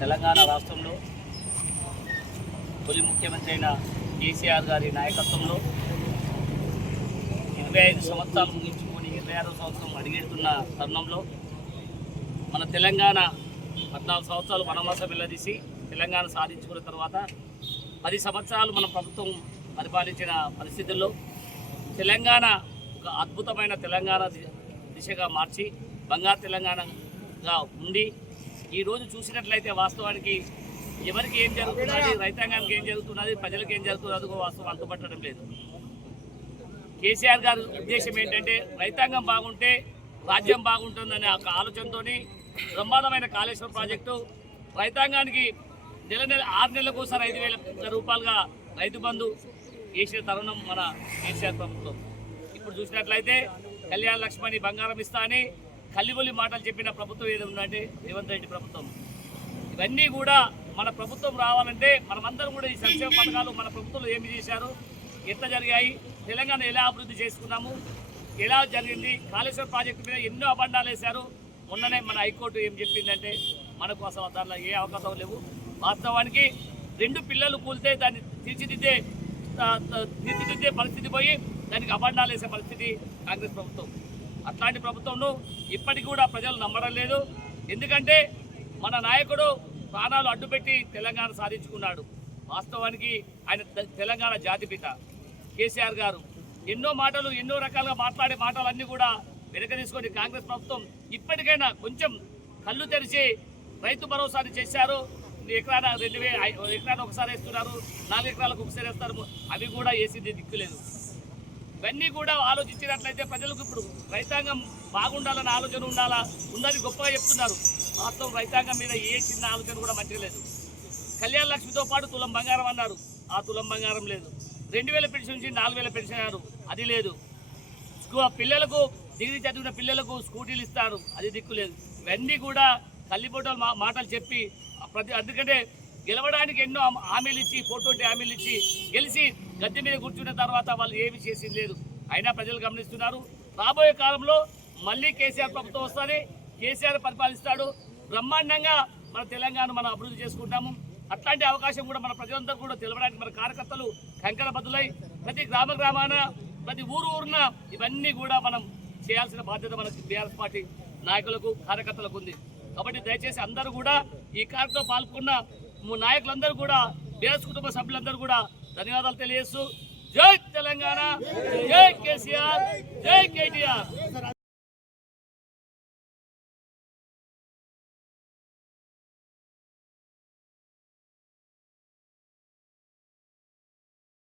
తెలంగాణ రాష్ట్రంలో తొలి ముఖ్యమంత్రి అయిన కేసీఆర్ గారి నాయకత్వంలో 25 సంవత్సరాలు ముగించుకొని 26వ సంవత్సరం అడిగెడుతున్న తరుణంలో మన తెలంగాణ 14 సంవత్సరాలు వనవాసం వెళ్ళదీసి తెలంగాణ సాధించుకున్న తర్వాత 10 సంవత్సరాలు మన ప్రభుత్వం పరిపాలించిన పరిస్థితుల్లో తెలంగాణ ఒక అద్భుతమైన తెలంగాణ దిశగా మార్చి బంగారు తెలంగాణగా ఉండి ఈరోజు చూసినట్లయితే వాస్తవానికి ఎవరికి ఏం జరుగుతున్నది, రైతాంగానికి ఏం జరుగుతున్నది, ప్రజలకు ఏం జరుగుతున్నది వాస్తవం అంతుపట్టడం లేదు. కేసీఆర్ గారి ఉద్దేశం ఏంటంటే రైతాంగం బాగుంటే రాజ్యం బాగుంటుందనే ఒక ఆలోచనతో బ్రహ్మాండమైన కాళేశ్వరం ప్రాజెక్టు రైతాంగానికి నెల 6 నెలలకు ఒకసారి 5,000 రూపాయలుగా రైతు బంధు వేసిన తరుణం మన కేసీఆర్ ప్రభుత్వం. ఇప్పుడు చూసినట్లయితే కళ్యాణ లక్ష్మణి బంగారం ఇస్తా అని కల్లిబొల్లి మాటలు చెప్పిన ప్రభుత్వం ఏది ఉందంటే రేవంత్ రెడ్డి ప్రభుత్వం. ఇవన్నీ కూడా మన ప్రభుత్వం రావాలంటే మనమందరం కూడా ఈ సంక్షేమ పథకాలు మన ప్రభుత్వంలో ఏమి చేశారు, ఎట్లా జరిగాయి, తెలంగాణ ఎలా అభివృద్ధి చేసుకున్నాము, ఎలా జరిగింది, కాళేశ్వరం ప్రాజెక్టు మీద ఎన్నో అబండాలు వేశారు. మొన్ననే మన హైకోర్టు ఏం చెప్పిందంటే మనకు అసలు దాంట్లో ఏ అవకాశం లేవు. వాస్తవానికి 2 పిల్లలు కూలితే దాన్ని తీర్చిదిద్దే పరిస్థితి పోయి దానికి అబండాలు వేసే పరిస్థితి కాంగ్రెస్ ప్రభుత్వం. అట్లాంటి ప్రభుత్వంను ఇప్పటికి కూడా ప్రజలు నమ్మడం లేదు. ఎందుకంటే మన నాయకుడు ప్రాణాలు అడ్డుపెట్టి తెలంగాణ సాధించుకున్నాడు. వాస్తవానికి ఆయన తెలంగాణ జాతిపిత కేసీఆర్ గారు ఎన్నో మాటలు ఎన్నో రకాలుగా మాట్లాడే మాటలన్నీ కూడా వెనక తీసుకొని కాంగ్రెస్ ప్రభుత్వం ఇప్పటికైనా కొంచెం కళ్ళు తెరిచి రైతు భరోసాని చేశారు. ఎకరాన 2,000 ఎకరాన ఒకసారి వేస్తున్నారు, 4 ఎకరాలకు ఒకసారి వేస్తారు. అవి కూడా వేసింది దిక్కులేదు. ఇవన్నీ కూడా ఆలోచించినట్లయితే ప్రజలకు ఇప్పుడు రైతాంగం బాగుండాలని ఆలోచన ఉందని గొప్పగా చెప్తున్నారు. వాస్తవం రైతాంగం మీద ఏ చిన్న ఆలోచన కూడా మంచిగా లేదు. కళ్యాణ లక్ష్మితో పాటు తులం బంగారం అన్నారు, ఆ తులం బంగారం లేదు. 2,000 పెన్షన్ నుంచి 4,000 పెన్షన్ అన్నారు, అది లేదు. పిల్లలకు డిగ్రీ చదివిన పిల్లలకు స్కూటీలు ఇస్తారు, అది దిక్కు లేదు. ఇవన్నీ కూడా కల్లిపోటలు మాటలు చెప్పి అందుకంటే గెలవడానికి ఎన్నో హామీలు ఇచ్చి ఫోటోటి హామీలు ఇచ్చి గెలిచి గద్దె మీద కూర్చున్న తర్వాత వాళ్ళు ఏమి చేసింది లేదు. అయినా ప్రజలు గమనిస్తున్నారు. రాబోయే కాలంలో మళ్ళీ కేసీఆర్ ప్రభుత్వం వస్తుంది, కేసీఆర్ పరిపాలిస్తాడు. బ్రహ్మాండంగా మన తెలంగాణ మనం అభివృద్ధి చేసుకుంటాము. అట్లాంటి అవకాశం కూడా మన ప్రజలందరూ కూడా తెలవడానికి మన కార్యకర్తలు కంకణ బద్దులై ప్రతి గ్రామాన ప్రతి ఊరున ఇవన్నీ కూడా మనం చేయాల్సిన బాధ్యత మన బీఆర్ఎస్ పార్టీ నాయకులకు కార్యకర్తలకు ఉంది. కాబట్టి దయచేసి అందరూ కూడా ఈ కార్యక్రమంలో పాల్గొన్న నాయకులందరూ కూడా బీఆర్ఎస్ కుటుంబ సభ్యులందరూ కూడా ధన్యవాదాలు తెలియజేస్తూ జై తెలంగాణ, జై కేసీఆర్, జై కేటీఆర్.